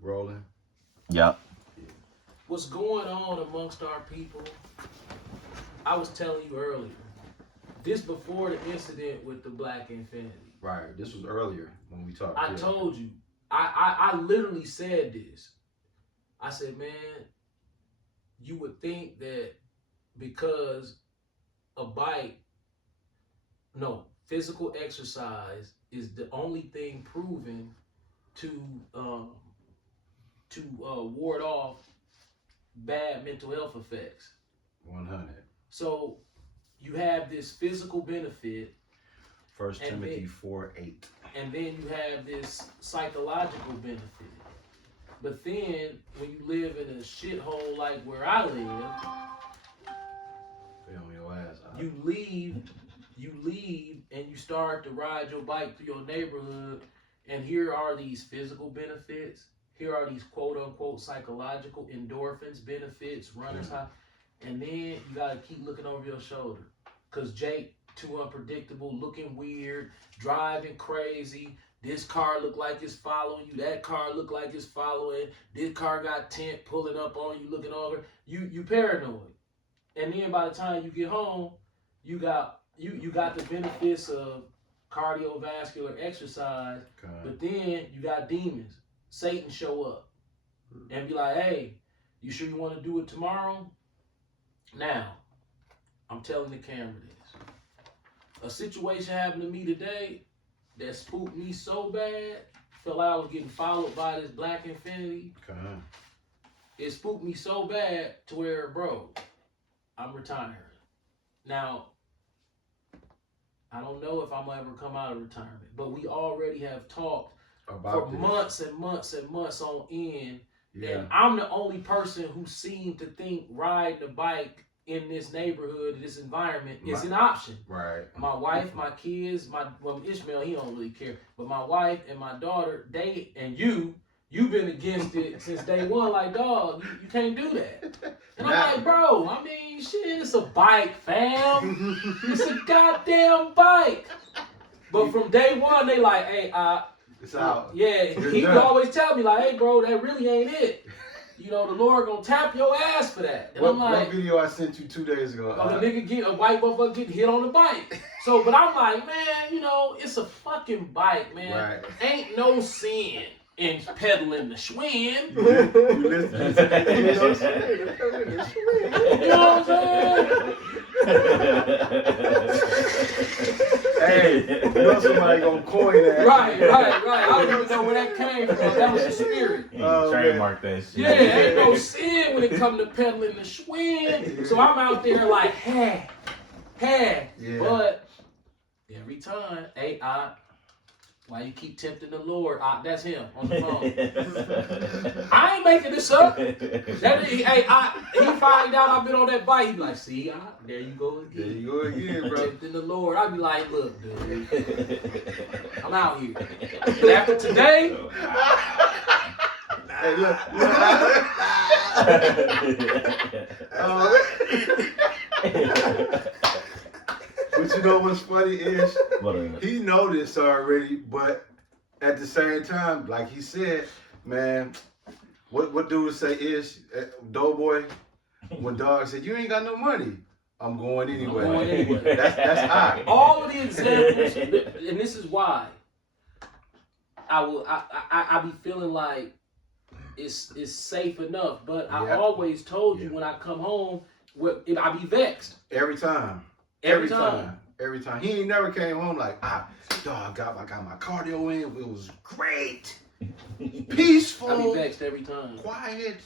Rolling. Yep. What's going on amongst our people? I was telling you earlier. This before the incident with the Black Infinity. Right. This was earlier when we talked. I told you. I literally said this. I said, man, you would think that because a bike, physical exercise is the only thing proven to ward off bad mental health effects. 100. So you have this physical benefit. 1 Timothy 4:8. And then you have this psychological benefit. But then when you live in a shithole like where I live, on your ass. you leave and you start to ride your bike through your neighborhood, and here are these physical benefits. Here are these quote unquote psychological endorphins benefits, runner's high. And then you gotta keep looking over your shoulder. Cause Jake too unpredictable, looking weird, driving crazy. This car look like it's following you. That car look like it's following. This car got tent pulling up on you, looking over. You paranoid. And then by the time you get home, you got the benefits of cardiovascular exercise, but then you got demons. Satan show up and be like, hey, you sure you want to do it tomorrow? Now, I'm telling the camera this. A situation happened to me today that spooked me so bad. Felt like I was getting followed by this Black Infinity. It spooked me so bad to where, bro, I'm retiring. Now, I don't know if I'm gonna ever come out of retirement, but we already have talked about months and months and months on end. Yeah. And I'm the only person who seemed to think riding a bike in this neighborhood, this environment, is an option. Right. My wife, my kids, Ishmael, he don't really care. But my wife and my daughter, you've been against it since day one. Like, dog, you can't do that. And I'm like, bro, I mean, shit, it's a bike, fam. It's a goddamn bike. But from day one, they like, hey, it's out. Yeah, he would always tell me, like, hey, bro, that really ain't it. You know, the Lord gonna tap your ass for that. And I'm like, what video I sent you 2 days ago? The nigga get a white motherfucker getting hit on the bike. So, but I'm like, man, you know, it's a fucking bike, man. Right. Ain't no sin in pedaling the Schwinn. You know what I'm saying? Hey, you know somebody gonna coin that. Right. I don't even know where that came from. That was the spirit. Trademark that shit. Yeah, ain't no sin when it come to pedaling the Schwinn. So I'm out there like, hey. Yeah. But every time, hey, why you keep tempting the Lord? That's him on the phone. I ain't making this up. He find out I've been on that bike. He be like, see, there you go again. There you go again, bro. Tempting the Lord. I be like, look, dude, I'm out here. And after today, hey, look. But you know what's funny is he know this already, but at the same time, like he said, man, what dude say is Doughboy, when dog said you ain't got no money, I'm going anyway. That's hot. All of the examples, and this is why I be feeling like it's safe enough, but I always told you when I come home, I be vexed every time. Every time. He ain't never came home like, dog, I got my cardio in. It was great. Peaceful. I be vexed every time. Quiet.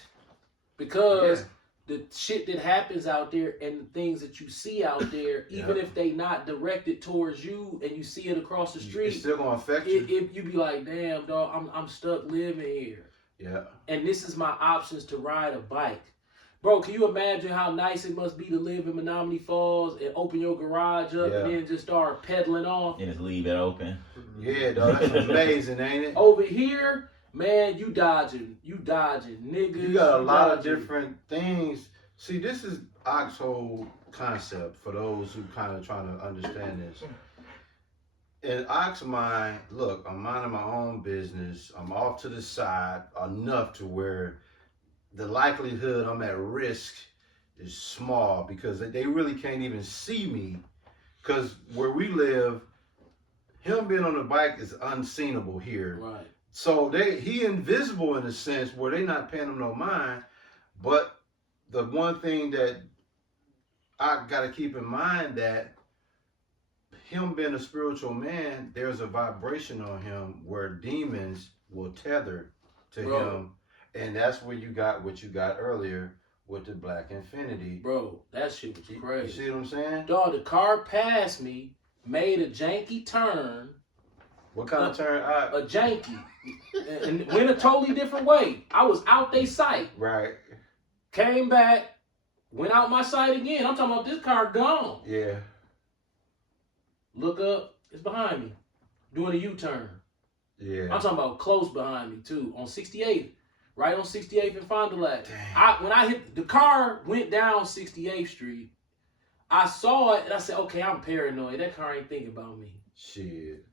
Because the shit that happens out there and the things that you see out there, even if they not directed towards you and you see it across the street, it's still gonna affect you. You be like, damn, dog, I'm stuck living here. Yeah. And this is my options to ride a bike. Bro, can you imagine how nice it must be to live in Menominee Falls and open your garage up and then just start pedaling off? And just leave it open. Yeah, dog, that's amazing, ain't it? Over here, man, you dodging, niggas. You got a lot of different things. See, this is Ox's whole concept for those who kind of trying to understand this. in Ox mind, look, I'm minding my own business. I'm off to the side enough to where the likelihood I'm at risk is small because they really can't even see me. Because where we live, him being on the bike is unseenable here. Right. So he invisible in a sense where they not paying him no mind. But the one thing that I got to keep in mind that him being a spiritual man, there's a vibration on him where demons will tether to him. And that's where you got what you got earlier with the Black Infinity. Bro, that shit was crazy. You see what I'm saying? Dog, the car passed me, made a janky turn. What kind of turn? A janky. And went a totally different way. I was out they sight. Right. Came back, went out my sight again. I'm talking about this car gone. Yeah. Look up, it's behind me. Doing a U-turn. Yeah. I'm talking about close behind me too. On 68th. Right on 68th and Fond du Lac. When I hit the car, went down 68th Street. I saw it and I said, okay, I'm paranoid. That car ain't thinking about me. Shit.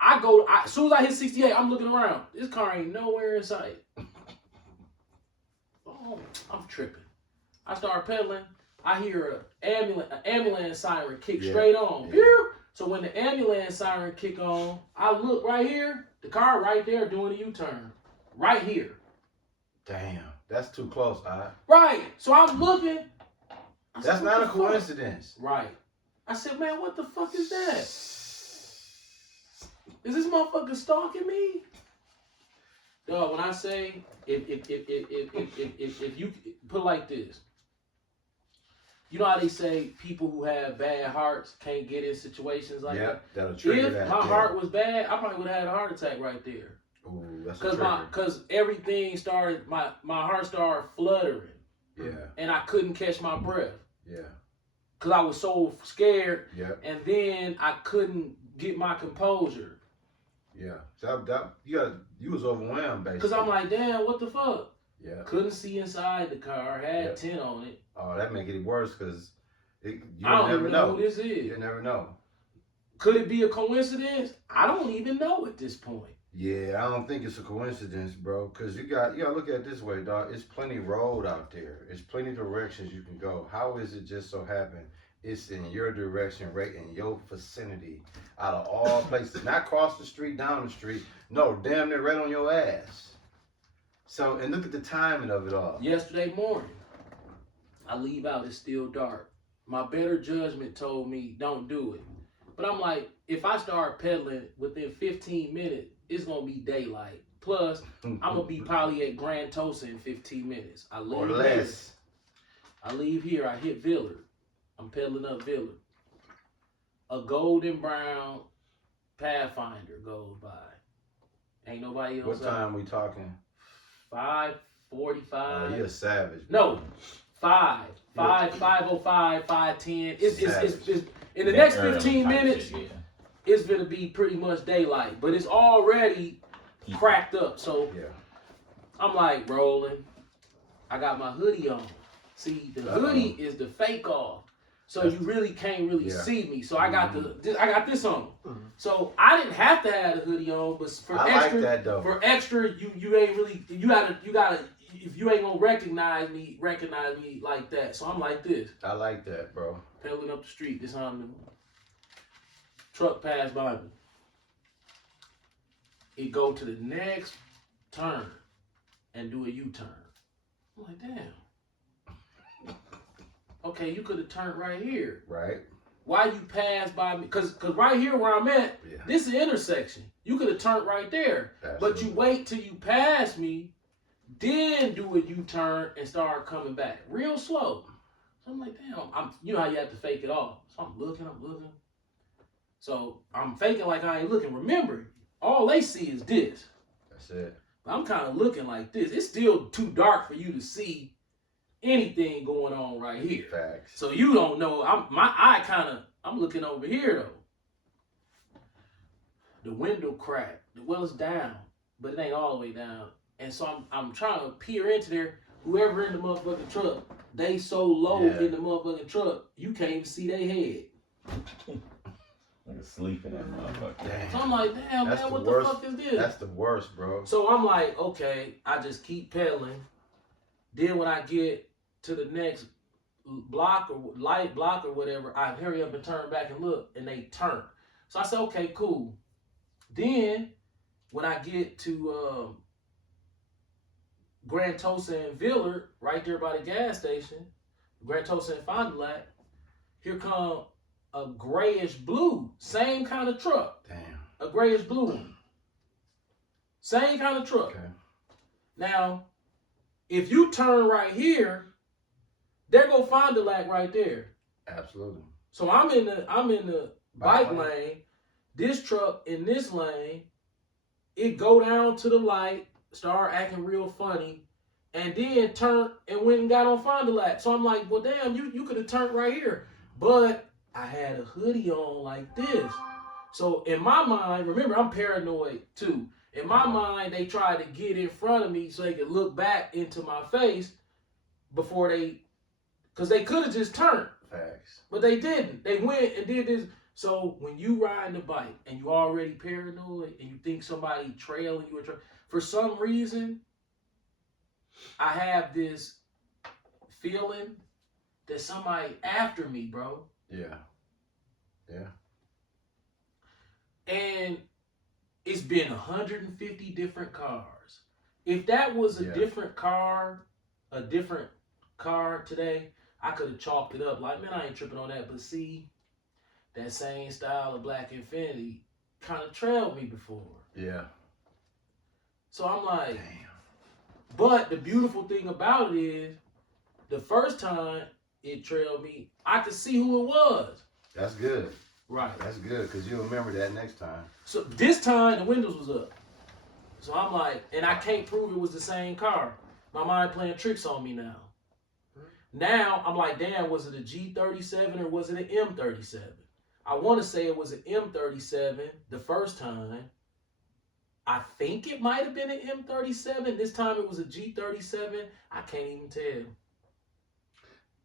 As soon as I hit 68, I'm looking around. This car ain't nowhere in sight. Oh, I'm tripping. I start pedaling. I hear an ambulance siren kick straight on. Yeah. So when the ambulance siren kick on, I look right here. The car right there doing a U-turn. Right here. Damn. That's too close, Right. So I'm looking. That's not a coincidence. Right. I said, man, what the fuck is that? Is this motherfucker stalking me? Dog, when I say if you put it like this, you know how they say people who have bad hearts can't get in situations like that? That'll trigger if that. my heart was bad, I probably would have had a heart attack right there. Ooh, that's a trigger. Because everything started, my heart started fluttering. Yeah. And I couldn't catch my breath. Yeah. Because I was so scared. Yeah. And then I couldn't get my composure. Yeah. So you was overwhelmed, basically. Because I'm like, damn, what the fuck? Yeah. Couldn't see inside the car. Had tint on it. Oh, that make it worse because you I don't never even know know who this is. You never know. Could it be a coincidence? I don't even know at this point. Yeah, I don't think it's a coincidence, bro. Cause you gotta look at it this way, dog. It's plenty road out there. It's plenty directions you can go. How is it just so happen it's in your direction, right in your vicinity, out of all places, not across the street, down the street. No, damn near right on your ass. So, and look at the timing of it all. Yesterday morning, I leave out. It's still dark. My better judgment told me don't do it. But I'm like, if I start pedaling within 15 minutes, it's going to be daylight. Plus, I'm going to be probably at Grand Tosa in 15 minutes. I leave or less. I leave here. I hit Villard. I'm pedaling up Villard. A golden brown Pathfinder goes by. Ain't nobody else. What time we talking? 5:45. Oh, you're a savage. No, 5:05, 5:10. It's in the That next early 15 type minutes. shit, It's gonna be pretty much daylight, but it's already cracked up. So Yeah. I'm like rolling. I got my hoodie on. See, the hoodie is the fake off, so you really can't see me. So I got this on. So I didn't have to have the hoodie on, but for I extra, like that though. for extra, you ain't really you gotta if you ain't gonna recognize me like that. So I'm like this. I like that, bro. Pedaling up the street. This on the truck passed by me. It go to the next turn and do a U-turn. I'm like, damn. Okay, you could have turned right here. Right. Why you pass by me? Cause right here where I'm at, this is an intersection. You could have turned right there. Absolutely. But you wait till you pass me, then do a U-turn and start coming back. Real slow. So I'm like, damn, you know how you have to fake it off. So I'm looking. So I'm faking like I ain't looking. Remember, all they see is this. That's it. I'm kind of looking like this. It's still too dark for you to see anything going on right here. Facts. So you don't know. I'm looking over here though. The window cracked. Well, it's down, but it ain't all the way down. And so I'm trying to peer into there. Whoever in the motherfucking truck, they so low in the motherfucking truck, you can't even see their head. Nigga sleeping that motherfucker. Damn. So I'm like, damn, That's man, the what worst. the fuck is this? That's the worst, bro. So I'm like, okay, I just keep pedaling. Then when I get to the next block or light block or whatever, I hurry up and turn back and look, and they turn. So I said, okay, cool. Then when I get to Grand Tosa and Villard, right there by the gas station, Grand Tosa and Fond du Lac, here come a grayish blue, same kind of truck. Damn. A grayish blue one. Same kind of truck. Okay. Now, if you turn right here, there go Fond du Lac right there. Absolutely. So I'm in the bike lane. lane. This truck in this lane, it go down to the light, start acting real funny, and then turn and went and got on Fond du Lac. So I'm like, well, damn, you could have turned right here. But I had a hoodie on like this. So in my mind, remember, I'm paranoid too. In my mind, they tried to get in front of me so they could look back into my face before because they could have just turned. Facts. But they didn't. They went and did this. So when you riding the bike and you already paranoid and you think somebody trailing you, for some reason, I have this feeling that somebody after me, bro. Yeah. Yeah. And it's been 150 different cars. If that was a different car today, I could have chalked it up like, man, I ain't tripping on that. But see, that same style of Black Infinity kind of trailed me before. Yeah. So I'm like, damn. But the beautiful thing about it is, the first time it trailed me, I could see who it was. That's good. Right. That's good, because you'll remember that next time. So this time, the windows was up. So I'm like, and I can't prove it was the same car. My mind playing tricks on me now. Now, I'm like, damn, was it a G37 or was it an M37? I want to say it was an M37 the first time. I think it might have been an M37. This time it was a G37. I can't even tell.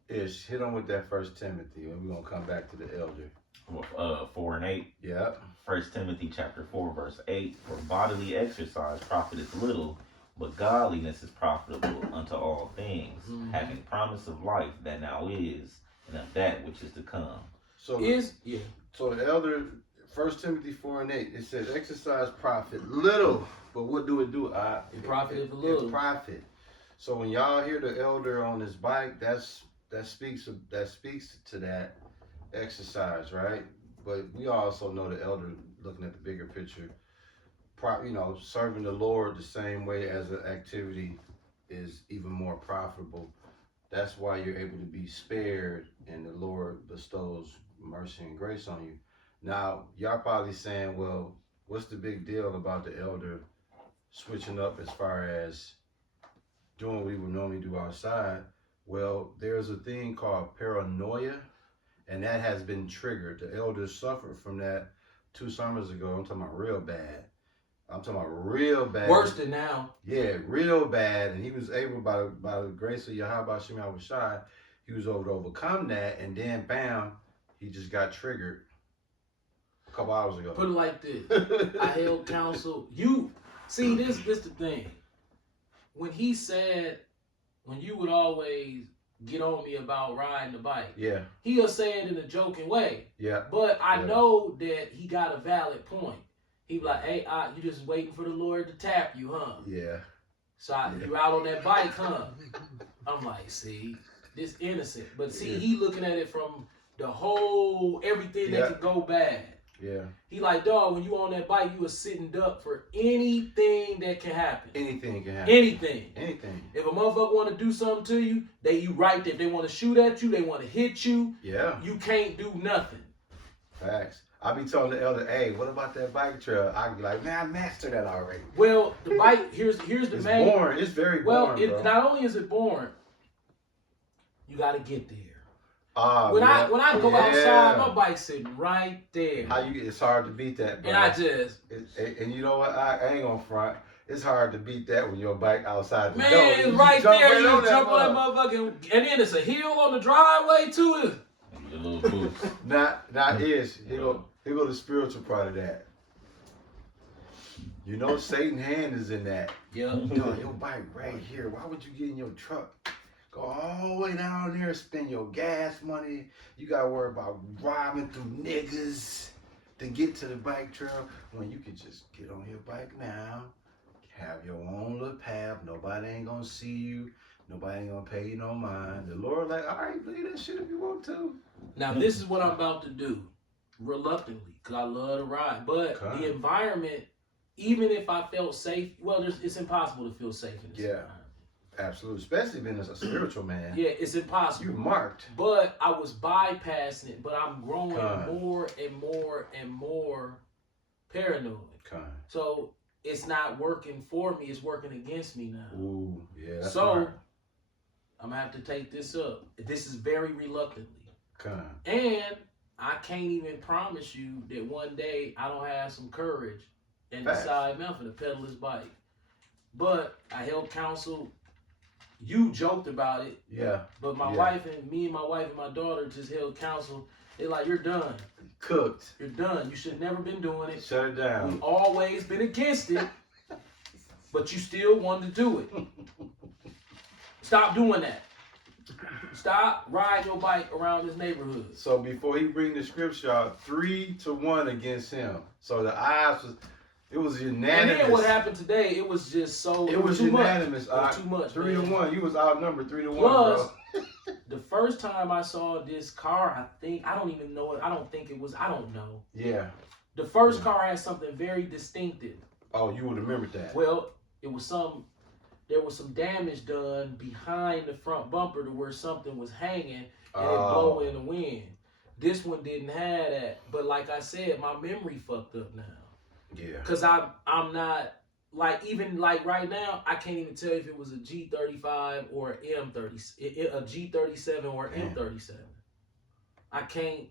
Ish, hit on with that First Timothy, and we're going to come back to the elder. 4 and 8. Yeah. 1 Timothy chapter 4, verse 8. For bodily exercise profiteth little, but godliness is profitable unto all things, having promise of life that now is, and of that which is to come. So the elder, 1 Timothy 4 and 8, it says, exercise profit little, but what do it do? It profited a little. It's profit. So when y'all hear the elder on his bike, that speaks to that exercise, right? But we also know the elder, looking at the bigger picture, serving the Lord the same way as an activity is even more profitable. That's why you're able to be spared, and the Lord bestows mercy and grace on you. Now, y'all probably saying, well, what's the big deal about the elder switching up as far as doing what he would normally do outside? Well, there's a thing called paranoia, and that has been triggered. The elders suffered from that 2 summers ago. I'm talking about real bad. Worse than now. Yeah, real bad. And he was able, by the grace of Yahweh Shem Yahushai, he was able to overcome that. And then, bam, he just got triggered a couple hours ago. Put it like this. I held counsel. See, this the thing. When he said, when you would always get on me about riding the bike. Yeah. He'll say it in a joking way. Yeah. But I know that he got a valid point. He be like, hey, you just waiting for the Lord to tap you, huh? Yeah. So you out on that bike, huh? I'm like, see, this innocent. But see, he looking at it from the whole, everything that could go bad. Yeah. He like, dog, when you on that bike, you are sitting up for anything that can happen. Anything can happen. Anything. Anything. If a motherfucker want to do something to you, you right there. If they want to shoot at you, they want to hit you. Yeah. You can't do nothing. Facts. I be telling the elder, hey, what about that bike trail? I be like, man, I mastered that already. Well, the bike, here's the it's main. Boring. It's very boring, bro. Not only is it boring, you got to get there. When I go outside, my bike's sitting right there. It's hard to beat that, bro. And and you know what? I ain't gonna front. It's hard to beat that when your bike outside the door. Man, it's right there. You jump on that motherfucking, and then it's a hill on the driveway too. A little boost. Not is. Here Here go the spiritual part of that. You know Satan's hand is in that. Yeah. Your bike right here. Why would you get in your truck? Go all the way down there, spend your gas money. You gotta worry about driving through niggas to get to the bike trail when you can just get on your bike now, have your own little path. Nobody ain't gonna see you. Nobody ain't gonna pay you no mind. The Lord like, all right, believe that shit if you want to. Now this is what I'm about to do, reluctantly, because I love to ride. But the environment, even if I felt safe, well, it's impossible to feel safe in this environment. Absolutely, especially being a spiritual man. Yeah, it's impossible. You marked. But I was bypassing it, but I'm growing more and more and more paranoid. So it's not working for me, it's working against me now. Ooh, yeah. That's so smart. I'm gonna have to take this up. This is very reluctantly. And I can't even promise you that one day I don't have some courage and decide, man, I'm gonna pedal this bike. But I held counsel. You joked about it. Yeah. But my wife and my daughter just held counsel. They're like, you're done. Cooked. You're done. You should have never been doing it. Shut it down. We've always been against it. But you still wanted to do it. Stop doing that. Stop riding your bike around this neighborhood. So before he bring the scripture out, 3-1 against him. So the odds was, it was unanimous. And then what happened today, it was just so, it was too unanimous. much. It was too much. 3-1. You was outnumbered 3-1, Plus, bro. The first time I saw this car, I don't even know it. I don't know. Yeah. The first car had something very distinctive. Oh, you would remember that. Well, there was some damage done behind the front bumper to where something was hanging and it blew in the wind. This one didn't have that. But like I said, my memory fucked up now. Yeah. Because I'm not, like, even like right now, I can't even tell if it was a G35 or an M30, a G37 or an M37. I can't.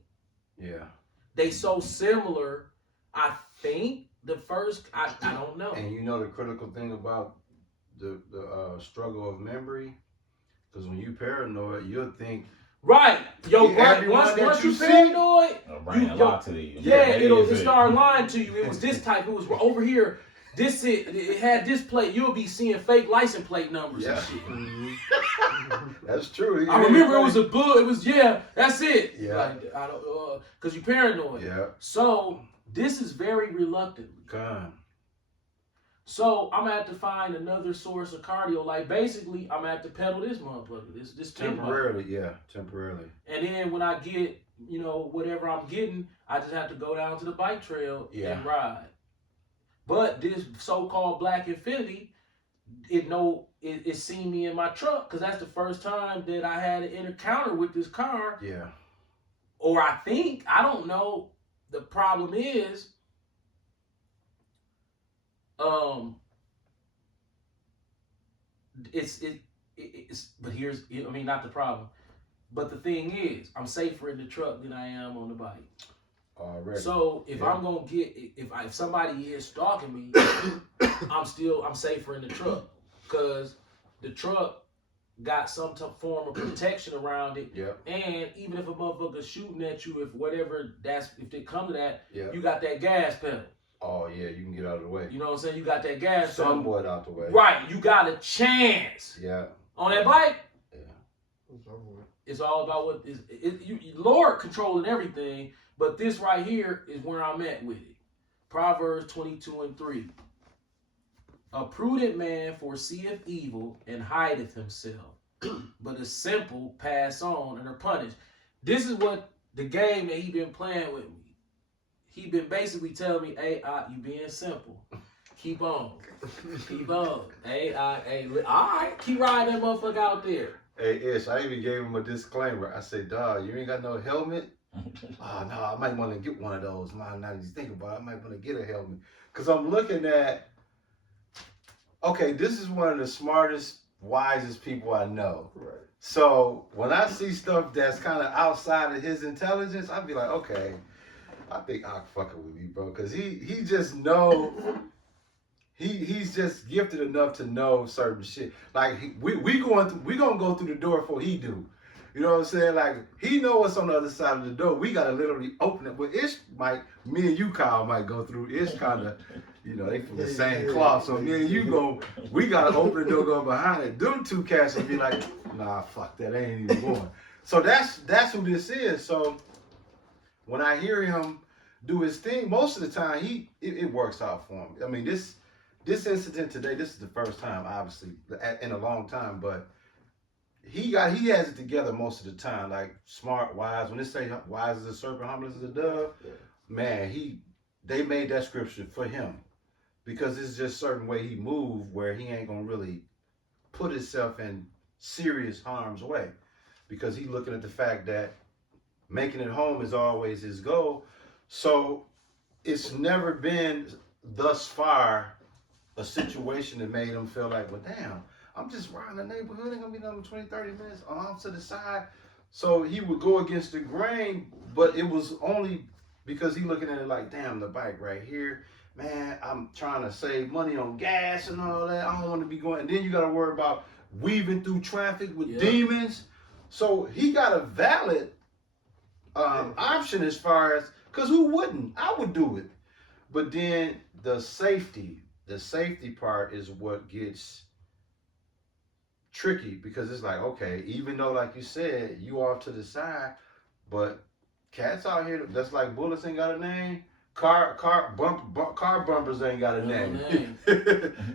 Yeah. They so similar. I think the first, I don't know. And you know the critical thing about the struggle of memory? Because when you paranoid, you'll think. Right. Yo, right. Once you paranoid, it start lying to you. It was this type. It was over here. It had this plate. You'll be seeing fake license plate numbers and shit. Mm-hmm. That's true. I remember it was a bug. It was, that's it. Yeah. Like, I don't, because you're paranoid. Yeah. So this is very reluctant. So I'm gonna have to find another source of cardio. Like basically, I'm gonna have to pedal this motherfucker. This temporarily, temporarily. And then when I get, whatever I'm getting, I just have to go down to the bike trail and ride. But this so-called Black Infinity, it seen me in my truck because that's the first time that I had an encounter with this car. Yeah. Or I don't know. The problem is, but here's, not the problem, but the thing is, I'm safer in the truck than I am on the bike. Already. So if I'm gonna if somebody is stalking me, I'm safer in the truck because the truck got some form of protection around it. Yeah. And even if a motherfucker's shooting at you, if they come to that, you got that gas pedal. Oh yeah, you can get out of the way. You know what I'm saying? You got that gas somewhat out the way. Right. You got a chance. Yeah. On that bike. Yeah. It's all about what is Lord controlling everything, but this right here is where I'm at with it. Proverbs 22:3. A prudent man foreseeth evil and hideth himself, but the simple pass on and are punished. This is what the game that he been playing with me. He been basically telling me, hey, you being simple. Keep on. Keep on. Hey, all right, keep riding that motherfucker out there. Hey, Ish, I even gave him a disclaimer. I said, dog, you ain't got no helmet? Oh, no, I might want to get one of those. Now that you think about it, I might want to get a helmet. Because I'm looking at, okay, this is one of the smartest, wisest people I know. Right. So when I see stuff that's kind of outside of his intelligence, I'd be like, okay, I think I'm fucking with you, bro. Because he just know, he's just gifted enough to know certain shit. Like, we gonna go through the door before he do. You know what I'm saying? Like, he know what's on the other side of the door. We gotta literally open it. But Ish might, me and you, Kyle, might go through. Ish kind of, they from the same cloth. So me and you we gotta open the door, go behind it. Them two cats will be like, nah, fuck that, I ain't even going. So that's who this is. So when I hear him do his thing, most of the time it works out for him. I mean, this incident today, this is the first time, obviously, in a long time, but he has it together most of the time. Like, smart, wise. When they say wise as a serpent, humble as a dove, man, they made that scripture for him, because it's just a certain way he moved where he ain't gonna really put himself in serious harm's way, because he looking at the fact that making it home is always his goal. So it's never been thus far a situation that made him feel like, well, damn, I'm just riding the neighborhood, ain't gonna be done in 20, 30 minutes, off to the side. So he would go against the grain, but it was only because he looking at it like, damn, the bike right here, man, I'm trying to save money on gas and all that. I don't want to be going. And then you got to worry about weaving through traffic with demons. So he got a valid option as far as, because who wouldn't? I would do it. But then the safety part is what gets tricky, because it's like, okay, even though, like you said, you off to the side, but cats out here that's like bullets ain't got a name. Car bumpers ain't got a name.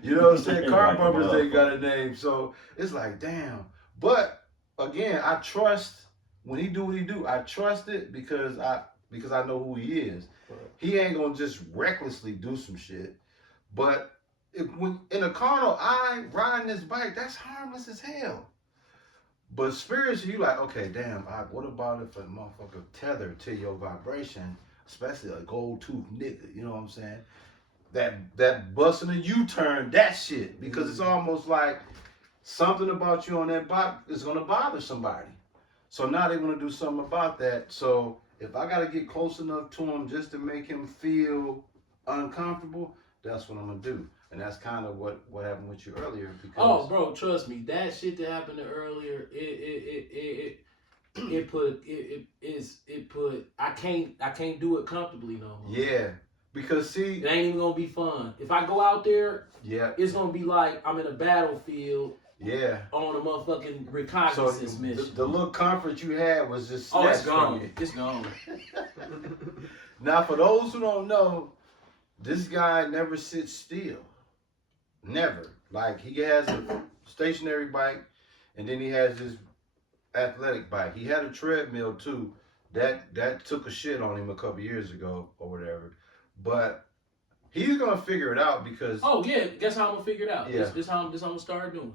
You know what I'm saying? Car bumpers ain't got a name. So it's like, damn. But again, I trust when he do what he do. I trust it because I know who he is. He ain't gonna just recklessly do some shit. But when in a carnal eye, riding this bike, that's harmless as hell. But spiritually, you like, okay, damn, what about if a motherfucker tethered to your vibration, especially a gold tooth nigga, you know what I'm saying? That busting a U-turn, that shit, because it's almost like something about you on that bike is gonna bother somebody. So now they want to do something about that. So if I gotta get close enough to him just to make him feel uncomfortable, that's what I'm gonna do. And that's kind of what happened with you earlier. Because bro, trust me, that shit that happened earlier, I can't do it comfortably no more. Yeah, because see, it ain't even gonna be fun. If I go out there, yeah, it's gonna be like I'm in a battlefield. Yeah. On a motherfucking reconnaissance mission. The little comfort you had was just it's gone. It's gone. Now, for those who don't know, this guy never sits still. Never. Like, he has a stationary bike, and then he has this athletic bike. He had a treadmill too. That took a shit on him a couple years ago or whatever. But he's gonna figure it out because. Oh yeah, guess how I'm gonna figure it out. Yeah. This how I'm gonna start doing.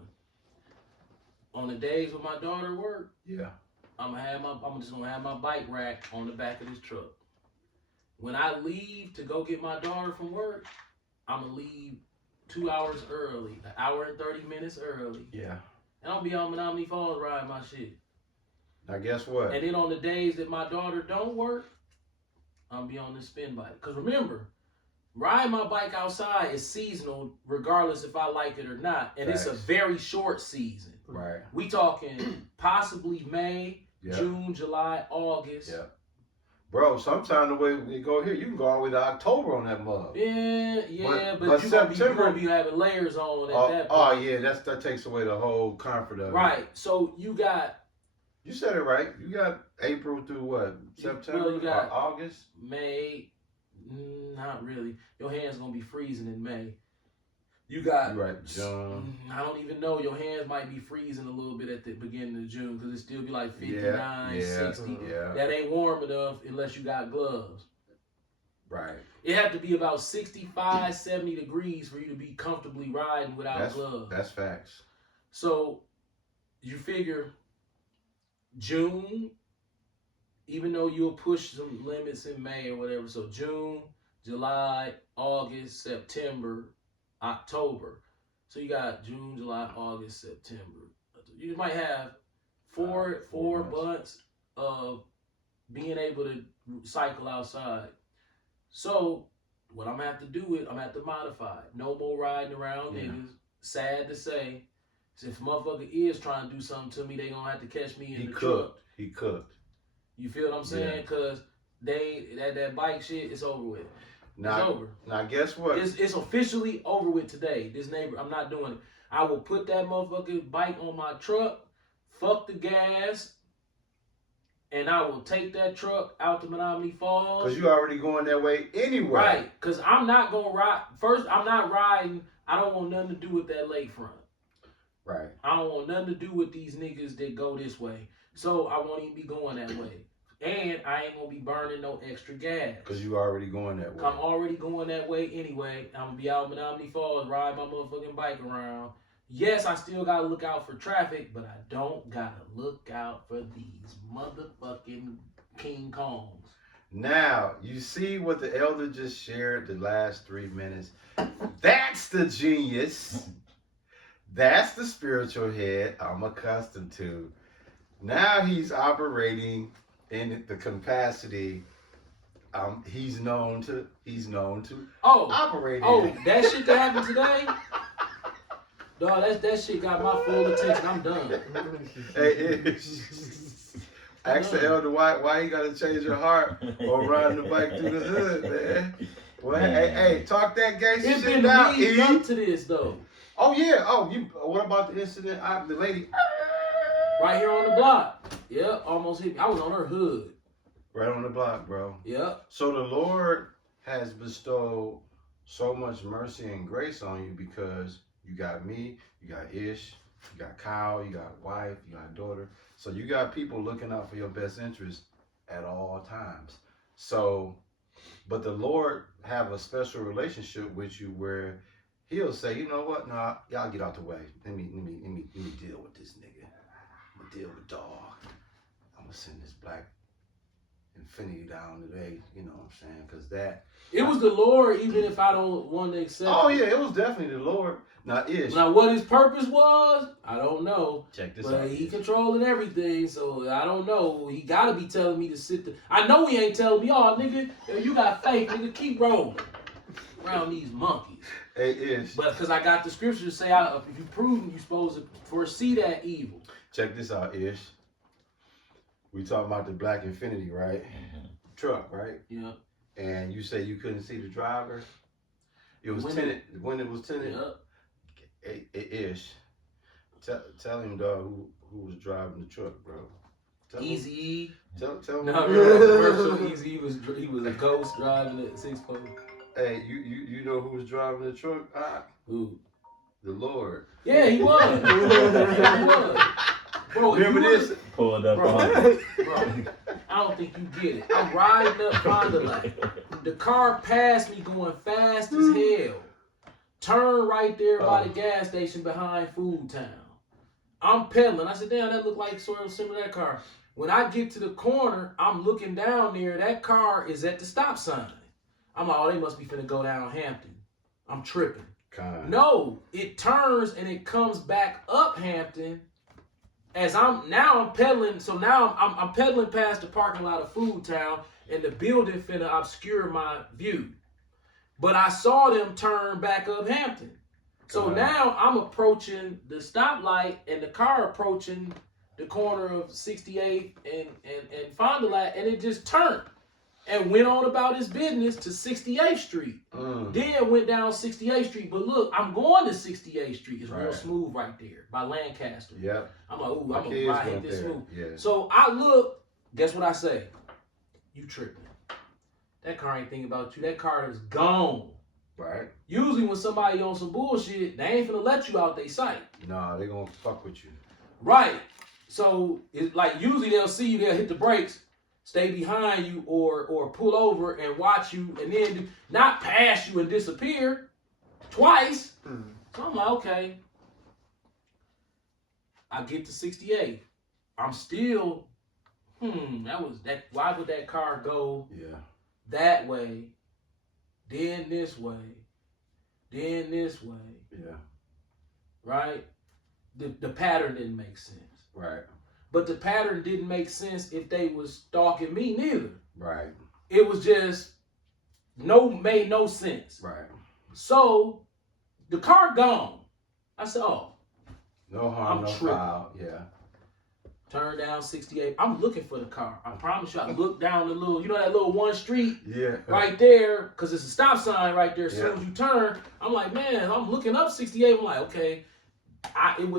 On the days when my daughter work, I'm just gonna have my bike rack on the back of this truck. When I leave to go get my daughter from work, I'm gonna leave 2 hours early, an hour and 30 minutes early. Yeah. And I'll be on Menominee Falls riding my shit. Now guess what? And then on the days that my daughter don't work, I'll be on the spin bike. Cause remember, riding my bike outside is seasonal, regardless if I like it or not. And It's a very short season. Right. We talking possibly May, June, July, August. Yeah. Bro, sometimes the way we go here, you can go all the way to October on that mug. Yeah, but you're gonna be having layers on at that point. Oh yeah, that takes away the whole comfort of it. Right. So you got. You said it right. You got April through what? September? You got August? May. Not really. Your hand's gonna be freezing in May. You got June. I don't even know. Your hands might be freezing a little bit at the beginning of June because it still be like 59, 60. Yeah. That ain't warm enough unless you got gloves. Right. It had to be about 65, 70 degrees for you to be comfortably riding without gloves. That's facts. So you figure June, even though you'll push some limits in May or whatever, so June, July, August, September, October. So you got June, July, August, September. You might have four months of being able to cycle outside. So what I'm gonna have to do is I'm gonna have to modify it. No more riding around niggas. Sad to say, So if a motherfucker is trying to do something to me, they gonna have to catch me in He the cooked. truck. He cooked. You feel what I'm saying? Cause that bike shit is over with. It's over. Now guess what? It's officially over with today. This neighbor, I'm not doing it. I will put that motherfucking bike on my truck, fuck the gas, and I will take that truck out to Menominee Falls. Because you already going that way anyway. Right. Because I'm not going to ride. First, I'm not riding. I don't want nothing to do with that lakefront. Right. I don't want nothing to do with these niggas that go this way. So I won't even be going that way. And I ain't going to be burning no extra gas. Because you already going that way. I'm already going that way anyway. I'm going to be out in Menominee Falls, ride my motherfucking bike around. Yes, I still got to look out for traffic, but I don't got to look out for these motherfucking King Kongs. Now, you see what the elder just shared the last 3 minutes. That's the genius. That's the spiritual head I'm accustomed to. Now he's operating in the capacity he's known to operate in. That shit that happened today? Dog, that shit got my full attention. I'm done. Hey, ask the elder why he gotta change your heart or ride the bike through the hood, man. Well, hey, talk that gangster It's shit been out, leading E. up to this though. Oh yeah. Oh, what about the incident? The lady Right here on the block. Yeah, almost hit me. I was on her hood. right on the block, bro. Yeah. So the Lord has bestowed so much mercy and grace on you because you got me, you got Ish, you got Kyle, you got wife, you got daughter. So you got people looking out for your best interest at all times. So, but the Lord have a special relationship with you where He'll say, you know what? Nah, y'all get out the way. Let me deal with this nigga. I'm gonna deal with dog. I'm gonna send this black Infinity down today. You know what I'm saying? Because that. It was the Lord, even if I don't want to accept Oh it. yeah, it was definitely the Lord. Now what his purpose was, I don't know. Check this but out. He controlling everything, so I don't know. He gotta be telling me to sit there. I know he ain't telling me, oh nigga, you got faith, nigga, keep rolling around these monkeys. Hey, Ish. But because I got the scripture to say, if you prudent, you supposed to foresee that evil. Check this out, Ish. We talking about the black Infinity, right? Mm-hmm. Truck, right? Yeah. And you say you couldn't see the driver. It was tinted. When it was tinted. Yeah. Hey, Ish. Tell him, dog, who was driving the truck, bro. Easy E. Tell him. No, commercial Easy he was a ghost driving at 6-4. Hey, you know who was driving the truck? Who? The Lord. Yeah, he was. Yeah, he was. Bro, Remember this? Pulled up Bro, on I don't think you get it. I'm riding up Fond du Lac. The car passed me going fast as hell. Turn right there by the gas station behind Food Town. I'm pedaling. I said, damn, that looked like sort of similar to that car. When I get to the corner, I'm looking down there. That car is at the stop sign. I'm like, oh, they must be finna go down Hampton. I'm tripping. No, it turns and it comes back up Hampton. As I'm pedaling, so now I'm pedaling past the parking lot of Food Town, and the building finna obscure my view. But I saw them turn back up Hampton. So now I'm approaching the stoplight, and the car approaching the corner of 68th and Fond du Lac, and it just turned and went on about its business to 68th Street. Then went down 68th Street. But look, I'm going to 68th Street. It's real smooth right there by Lancaster. Yep. I'm like, ooh, I'm going to ride this smooth. Yeah. So I look, guess what I say? You tripping. That car ain't thinking about you. That car is gone. Right. Usually when somebody on some bullshit, they ain't finna let you out their sight. Nah, they gonna fuck with you. Right. So it's like usually they'll see you, they'll hit the brakes, stay behind you, or pull over and watch you, and then not pass you and disappear twice. So I'm like, okay. I get to 68. I'm still, why would that car go that way, then this way, then this way? Yeah. Right? The pattern didn't make sense. Right. But the pattern didn't make sense if they was stalking me neither. Right. It was just made no sense. Right. So the car gone. I said, oh, No harm, I'm no tripping. foul. Yeah. Turn down 68. I'm looking for the car. I promise you. I look down the little, you know that little one street Yeah. right there, because it's a stop sign right there. As soon Yeah. as you turn, I'm like, man, I'm looking up 68. I'm like, okay,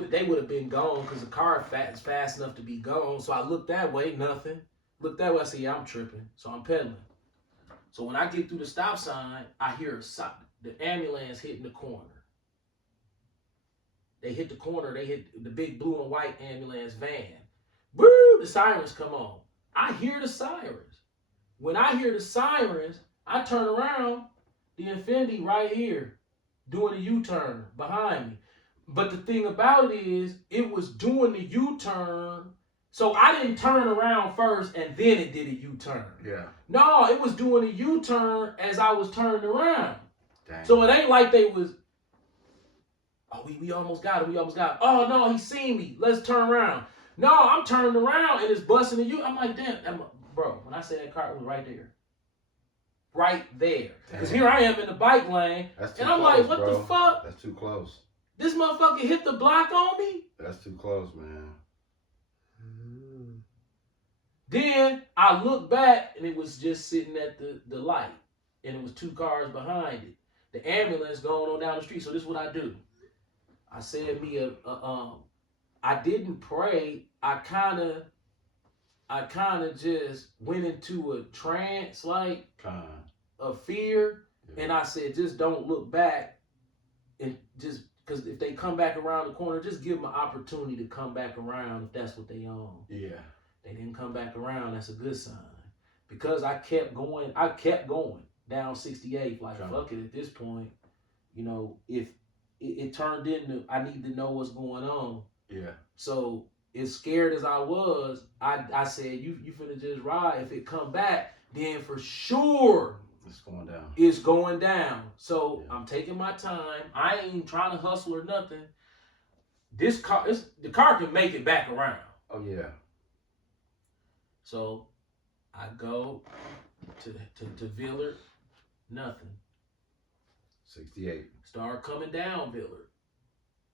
they would have been gone because the car is fast enough to be gone. So I look that way, nothing. Look that way, I say, yeah, I'm tripping. So I'm pedaling. So when I get through the stop sign, I hear the ambulance hitting the corner. They hit the corner. They hit the big blue and white ambulance van. Woo! The sirens come on. I hear the sirens. When I hear the sirens, I turn around. The Infiniti right here doing a U-turn behind me. But the thing about it is, it was doing the U-turn. So I didn't turn around first and then it did a U-turn. Yeah. No, it was doing a U-turn as I was turning around. Dang. So it ain't like they was, oh, we almost got it. We almost got it. Oh, no, he seen me. Let's turn around. No, I'm turning around and it's busting at you. I'm like, damn, bro, when I said that car, it was right there. Right there. Because here I am in the bike lane. That's too and I'm close, like, what bro. the fuck? That's too close. This motherfucker hit the block on me? That's too close, man. Then I look back and it was just sitting at the light. And it was 2 cars behind it. The ambulance going on down the street. So this is what I do. I said I didn't pray. I kind of just went into a trance, like of fear. Yeah. And I said, just don't look back. And just because if they come back around the corner, just give them an opportunity to come back around if that's what they own. Yeah. They didn't come back around. That's a good sign. Because I kept going down 68. Like, fuck it, at this point, you know, if it turned into, I need to know what's going on. Yeah. So as scared as I was, I said, you finna just ride. If it come back, then for sure it's going down. It's going down. So yeah. I'm taking my time. I ain't trying to hustle or nothing. The car can make it back around. Oh yeah. So I go to Villard, nothing. 68. Start coming down Villard.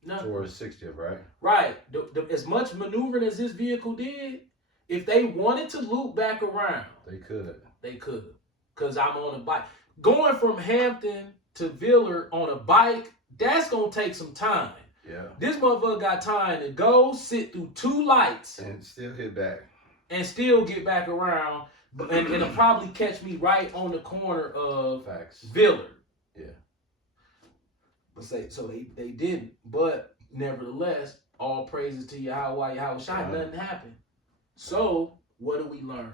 Nothing. Towards 60th, right? Right. As much maneuvering as this vehicle did, if they wanted to loop back around, they could. They could. Because I'm on a bike. Going from Hampton to Villard on a bike, that's going to take some time. Yeah. This motherfucker got time to go, sit through 2 lights. And still hit back. And still get back around. And it'll probably catch me right on the corner of Facts. Villard. Yeah. But so they didn't. But nevertheless, all praises to Yahweh Shai. Nothing happened. So what do we learn?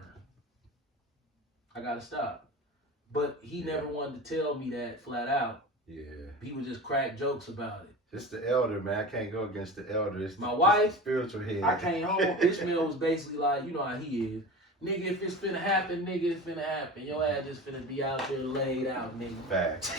I gotta stop. But he never wanted to tell me that flat out. Yeah. He would just crack jokes about it. It's the elder, man. I can't go against the elder. It's my wife, spiritual head. I can't hold. Ishmael was basically like, you know how he is. Nigga, if it's finna happen, nigga, it's finna happen. Your ass just finna be out there laid out, nigga. Facts.